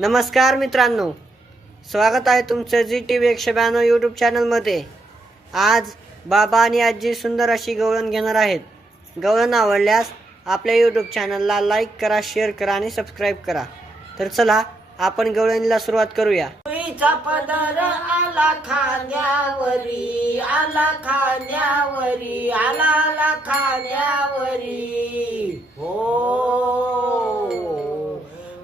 नमस्कार मित्रांनो. स्वागत आहे तुमचं जी टी व्ही एकशे ब्याण्णव यूट्यूब चॅनलमध्ये आज बाबा आणि आजी सुंदर अशी गवळण घेणार आहेत. गवळण आवडल्यास आपल्या यूट्यूब चॅनलला लाईक करा शेअर करा आणि सबस्क्राईब करा. तर चला आपण गवळणीला सुरुवात करूया. पदर आला खांद्यावरी आला खांद्यावरी आला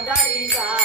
大丽莎。